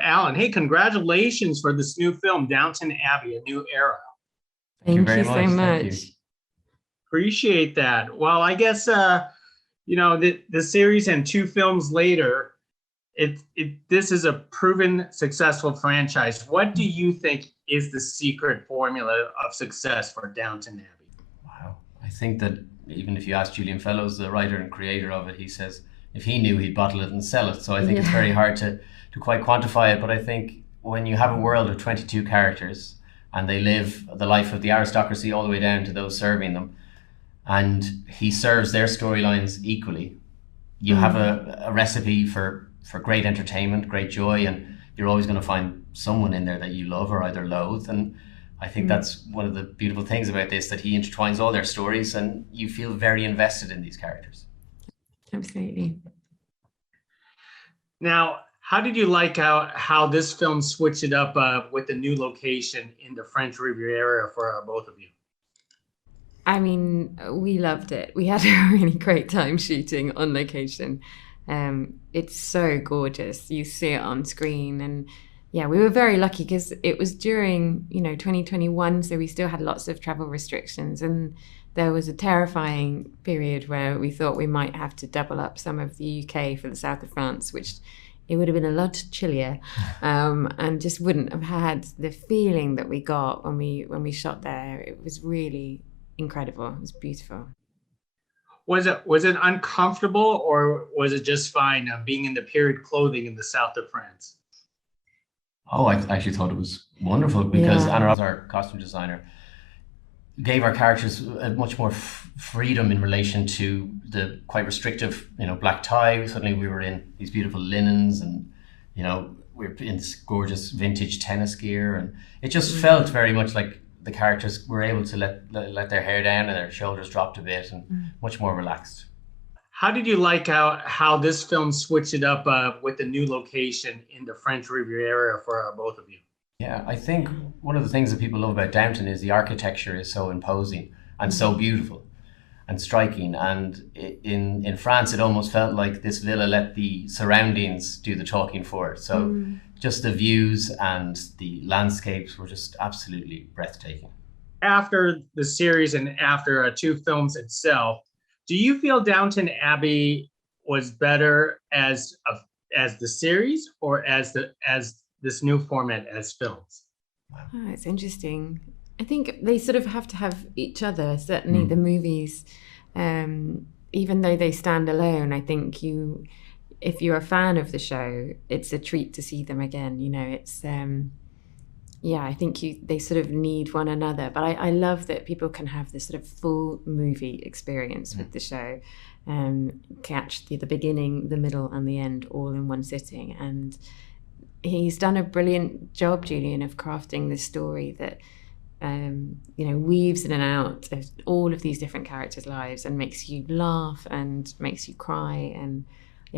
Alan, hey, congratulations for this new film, Downton Abbey, A New Era. Thank you very so much. much. Appreciate that. Well, I guess, the series and 2 films later, this is a proven successful franchise. What do you think is the secret formula of success for Downton Abbey? Wow. I think that even if you ask Julian Fellowes, the writer and creator of it, he says if he knew, he'd bottle it and sell it. So I think it's very hard to quite quantify it. But I think when you have a world of 22 characters and they live the life of the aristocracy all the way down to those serving them, and he serves their storylines equally, you have a recipe for great entertainment, great joy, and you're always going to find someone in there that you love or either loathe. And I think that's one of the beautiful things about this, that he intertwines all their stories and you feel very invested in these characters. Absolutely. Now, how did you like how this film switched it up with the new location in the French Riviera for both of you? I mean, we loved it. We had a really great time shooting on location. It's so gorgeous. You see it on screen, and yeah, we were very lucky because it was during 2021, so we still had lots of travel restrictions, and there was a terrifying period where we thought we might have to double up some of the UK for the south of France, which it would have been a lot chillier, and just wouldn't have had the feeling that we got when we shot there. It was really incredible. It was beautiful. Was it uncomfortable, or was it just fine being in the period clothing in the south of France? Oh, I actually thought it was wonderful because Anna, our costume designer, gave our characters much more freedom in relation to the quite restrictive, black tie. Suddenly we were in these beautiful linens, and we were in this gorgeous vintage tennis gear, and it just felt very much like the characters were able to let their hair down and their shoulders dropped a bit, and much more relaxed. How did you like how this film switched it up with the new location in the French Riviera for both of you? Yeah, I think one of the things that people love about Downton is the architecture is so imposing and so beautiful and striking. And in France, it almost felt like this villa let the surroundings do the talking for it. So just the views and the landscapes were just absolutely breathtaking. After the series and after 2 films itself, do you feel Downton Abbey was better as the series or as this new format as films? Oh, it's interesting. I think they sort of have to have each other. Certainly the movies, even though they stand alone, I think if you're a fan of the show, it's a treat to see them again. It's I think they sort of need one another. But I love that people can have this sort of full movie experience with the show, catch the beginning, the middle, and the end all in one sitting. And he's done a brilliant job, Julian, of crafting this story that weaves in and out of all of these different characters' lives and makes you laugh and makes you cry. And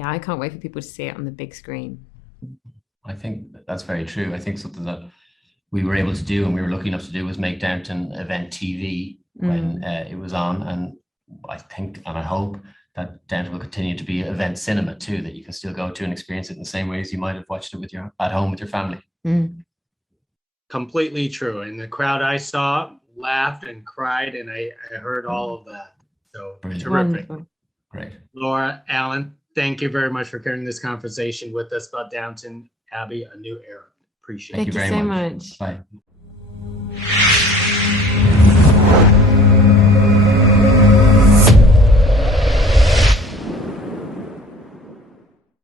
I can't wait for people to see it on the big screen. I think that's very true. I think something that we were able to do and we were lucky enough to do was make Downton event TV when it was on. And I think and I hope that Downton will continue to be event cinema too, that you can still go to and experience it in the same way as you might have watched it at home with your family. Completely true. And the crowd I saw laughed and cried, and I heard all of that. So brilliant. Terrific. Wonderful. Great. Laura, Alan, thank you very much for carrying this conversation with us about Downton Abbey, A New Era. Appreciate it. Thank you very so much. much. Bye.